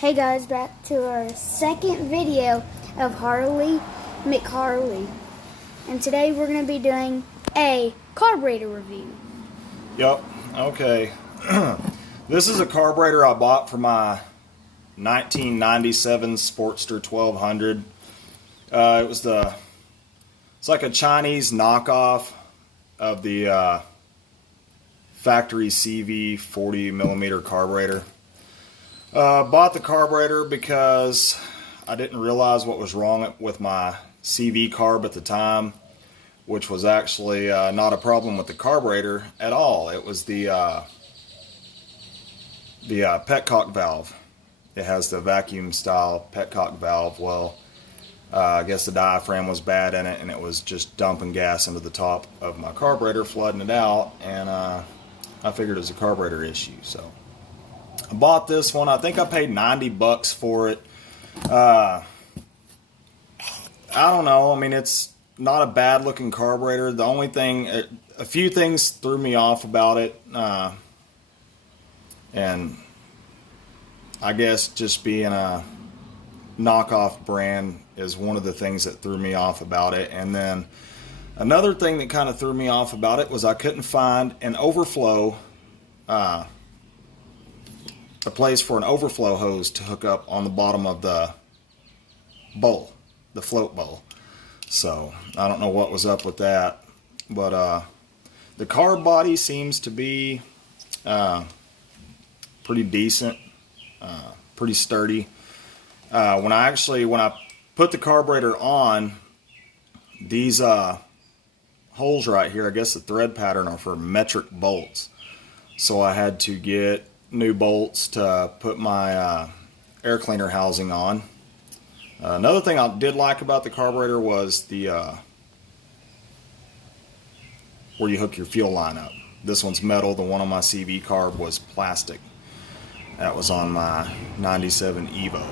Hey guys, back to our second video of Harley McHarley. And today we're going to be doing a carburetor review. Yep, okay. This is a carburetor I bought for my 1997 Sportster 1200. It's like a Chinese knockoff of the factory CV 40 millimeter carburetor. Bought the carburetor because I didn't realize what was wrong with my CV carb at the time, which was actually not a problem with the carburetor at all. It was the petcock valve. It has the vacuum style petcock valve. Well, I guess the diaphragm was bad in it, and it was just dumping gas into the top of my carburetor, flooding it out, and I figured it was a carburetor issue. So I bought this one. I think I paid 90 bucks for it. I don't know. I mean, it's not a bad looking carburetor. The only thing, a few things threw me off about it. And I guess just being a knockoff brand is one of the things that threw me off about it. And then another thing that kind of threw me off about it was I couldn't find an overflow, a place for an overflow hose to hook up on the bottom of the bowl, the float bowl. So I don't know what was up with that, but the carb body seems to be pretty decent, pretty sturdy. When I put the carburetor on, these holes right here, I guess the thread pattern are for metric bolts. So I had to get new bolts to put my air cleaner housing on. Another thing I did like about the carburetor was the where you hook your fuel line up. This one's metal. The one on my CV carb was plastic. That was on my 97 Evo.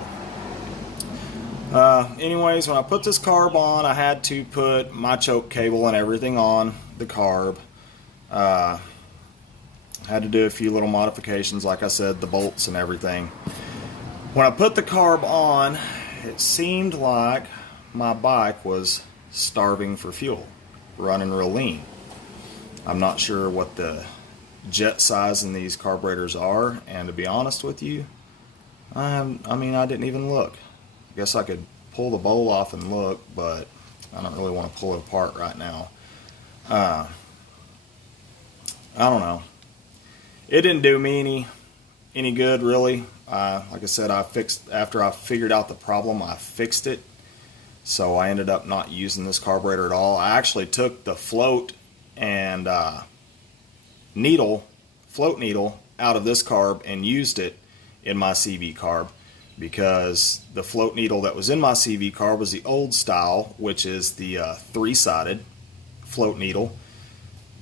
Anyways, when I put this carb on, I had to put my choke cable and everything on the carb. Had to do a few little modifications, like I said, the bolts and everything. When I put the carb on, it seemed like my bike was starving for fuel, running real lean. I'm not sure what the jet size in these carburetors are, and to be honest with you, I mean, I didn't even look. I guess I could pull the bowl off and look, but I don't really want to pull it apart right now. I don't know. It didn't do me any good, really. Like I said, after I figured out the problem, I fixed it. So I ended up not using this carburetor at all. I actually took the float and float needle out of this carb and used it in my CV carb, because the float needle that was in my CV carb was the old style, which is the three-sided float needle.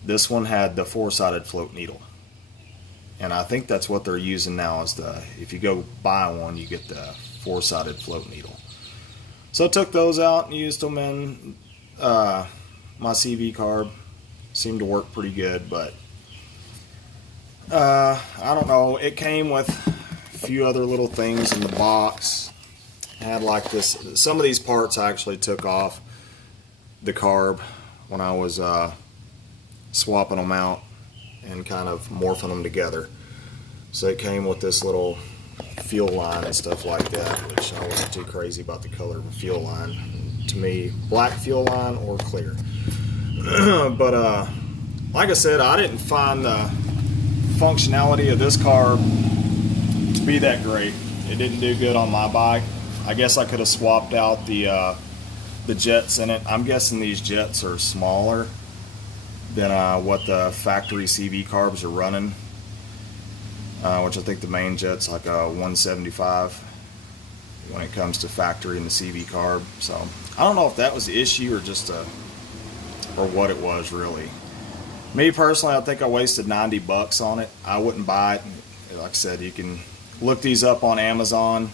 This one had the four-sided float needle. And I think that's what they're using now, is if you go buy one, you get the four-sided float needle. So I took those out and used them in my CV carb. Seemed to work pretty good, but I don't know. It came with a few other little things in the box. It had like this. Some of these parts I actually took off the carb when I was swapping them out and kind of morphing them together. So it came with this little fuel line and stuff like that, which I wasn't too crazy about the color of a fuel line. To me, black fuel line or clear. But like I said, I didn't find the functionality of this carb to be that great. It didn't do good on my bike. I guess I could have swapped out the jets in it. I'm guessing these jets are smaller than what the factory CV carbs are running, which I think the main jet's like a 175 when it comes to factory and the CV carb. So I don't know if that was the issue or what it was really. Me personally, I think I wasted 90 bucks on it. I wouldn't buy it. Like I said, you can look these up on Amazon.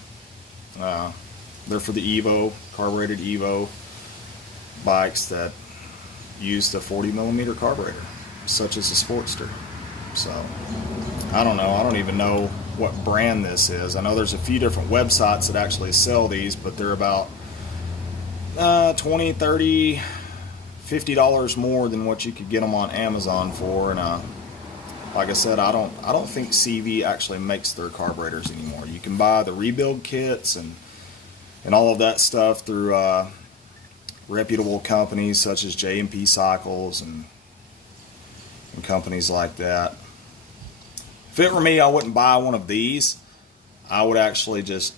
They're for the Evo, carbureted Evo bikes that use the 40 millimeter carburetor, such as the Sportster. So I don't know. I don't even know what brand this is. I know there's a few different websites that actually sell these, but they're about $20, $30, $50 more than what you could get them on Amazon for. And like I said, I don't think CV actually makes their carburetors anymore. You can buy the rebuild kits and all of that stuff through reputable companies such as J&P Cycles and companies like that. If it were me, I wouldn't buy one of these. I would actually just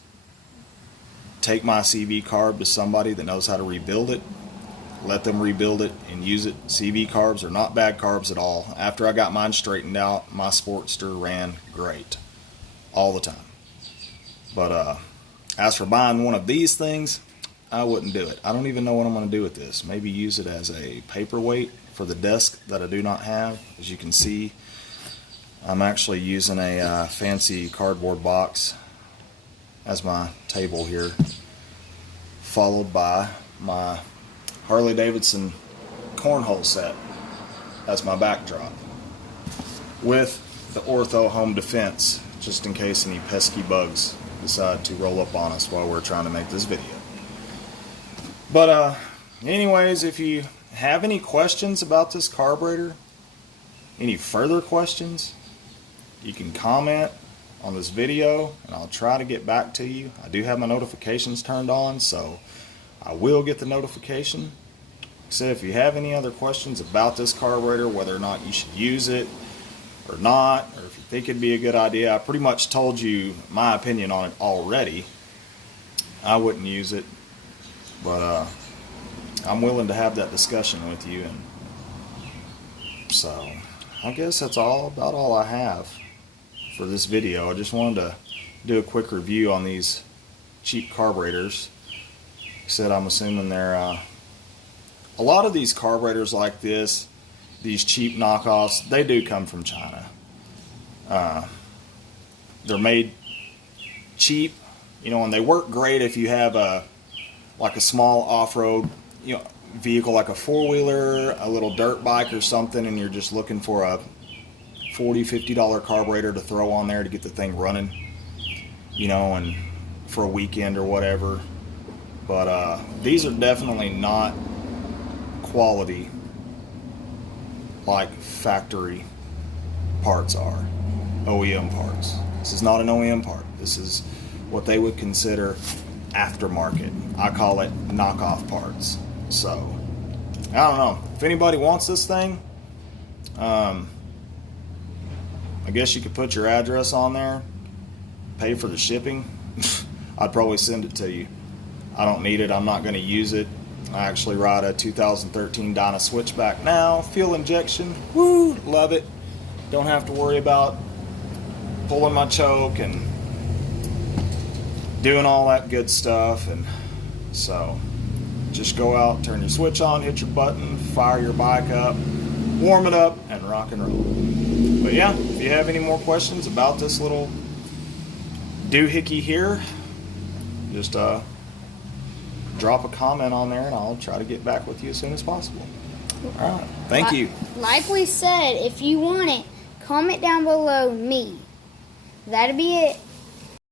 take my CV carb to somebody that knows how to rebuild it, let them rebuild it and use it. CV carbs are not bad carbs at all. After I got mine straightened out, my Sportster ran great all the time. But as for buying one of these things, I wouldn't do it. I don't even know what I'm going to do with this. Maybe use it as a paperweight for the desk that I do not have. As you can see, I'm actually using a fancy cardboard box as my table here, followed by my Harley Davidson cornhole set as my backdrop, with the Ortho Home Defense, just in case any pesky bugs decide to roll up on us while we're trying to make this video. But anyways, if you have any questions about this carburetor, any further questions, you can comment on this video and I'll try to get back to you. I do have my notifications turned on, so I will get the notification. So if you have any other questions about this carburetor, whether or not you should use it or not, or if you think it'd be a good idea, I pretty much told you my opinion on it already. I wouldn't use it, but I'm willing to have that discussion with you. And so I guess that's about all I have for this video. I just wanted to do a quick review on these cheap carburetors. Like I said, I'm assuming they're a lot of these carburetors like this, these cheap knockoffs, they do come from China. They're made cheap, and they work great if you have like a small off-road vehicle, like a four-wheeler, a little dirt bike or something, and you're just looking for a $40, $50 carburetor to throw on there to get the thing running, and for a weekend or whatever. But these are definitely not quality like factory parts are, OEM parts. This is not an OEM part. This is what they would consider aftermarket. I call it knockoff parts. So I don't know if anybody wants this thing. I guess you could put your address on there, pay for the shipping. I'd probably send it to you. I don't need it. I'm not going to use it. I actually ride a 2013 Dyna Switchback now, fuel injection. Woo, love it. Don't have to worry about pulling my choke and doing all that good stuff. And so just go out, turn your switch on, hit your button, fire your bike up, warm it up, and rock and roll. But yeah, if you have any more questions about this little doohickey here, just drop a comment on there and I'll try to get back with you as soon as possible. All right, thank you. Like we said, if you want it, comment down below me. That'll be it.